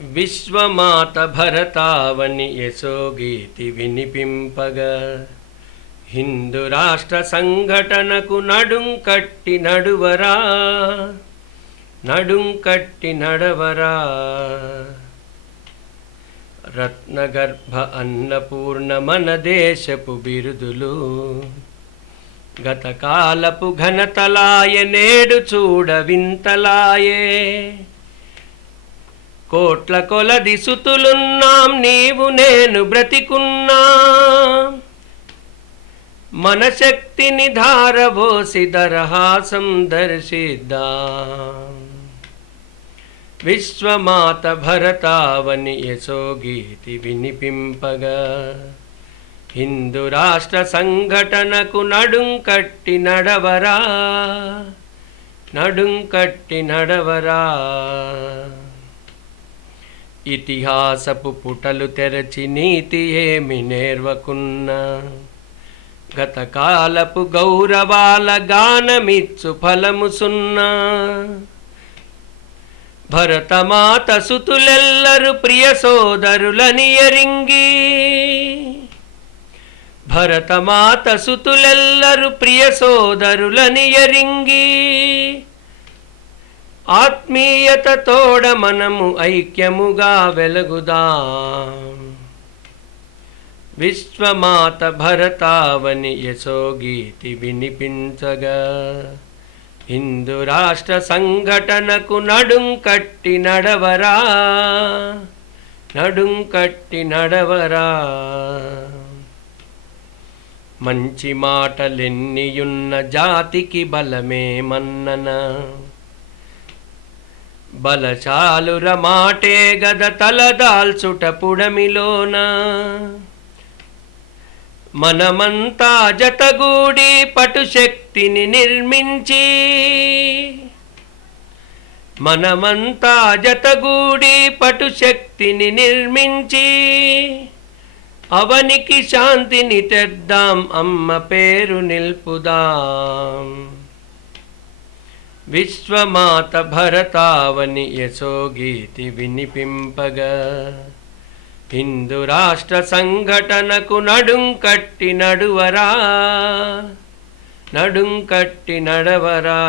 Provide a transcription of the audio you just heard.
విశ్వమాత భరతావని యశోగీతి వినిపింపగా. హిందూ రాష్ట్ర సంఘటనకు నడుం కట్టి నడువరా? నడుం కట్టి నడవరా? రత్నగర్భ అన్నపూర్ణ మన దేశపు బిరుదులు. గతకాలపు ఘనతలాయ నేడు చూడ వింతలాయే కోట్ల కొలది సుతులున్నాం నీవు నేను బ్రతికున్నా. మన శక్తిని ధారబోసి దరహాసం దర్శిద్దాం. విశ్వమాత భరతావని యశోగీతి వినిపింపగా. హిందూ రాష్ట్ర సంఘటనకు నడుం కట్టి నడవరా. నడుం కట్టి నడవరా. ఇతిహాసపు పుటలు తెరచి నీతి ఏమి నేర్వకున్నా? గతకాలపు గౌరవాల గానమిచ్చు ఫలము సున్నా. భరతమాత సుతులెల్లరు ప్రియ సోదరులని ఎరింగి. భరతమాత సుతులెల్లరు ప్రియ సోదరులని ఎరింగి. ఆత్మీయత తోడ మనము ఐక్యముగా వెలుగుదాం? విశ్వమాత భరతావని యశోగీతి వినిపించగా. హిందూ రాష్ట్ర సంఘటనకు నడుం కట్టి నడవరా? నడుం కట్టి నడవరా? మంచి మాటలెన్నియున్న జాతికి బలమే మన్నన. బలచాలుర మాటే గద తలదాల్చుట పుడమిలోన. మనమంతా జతగూడి పటు శక్తిని నిర్మించి మనమంతా జతగూడి పటు శక్తిని నిర్మించి అవనికి శాంతిని తెద్దాం అమ్మ పేరు నిల్పుదాం. విశ్వమాత భరతావని యశోగీతి వినిపింపగా. హిందూ రాష్ట్ర సంఘటనకు నడుం కట్టి నడువరా నడుం కట్టి నడవరా.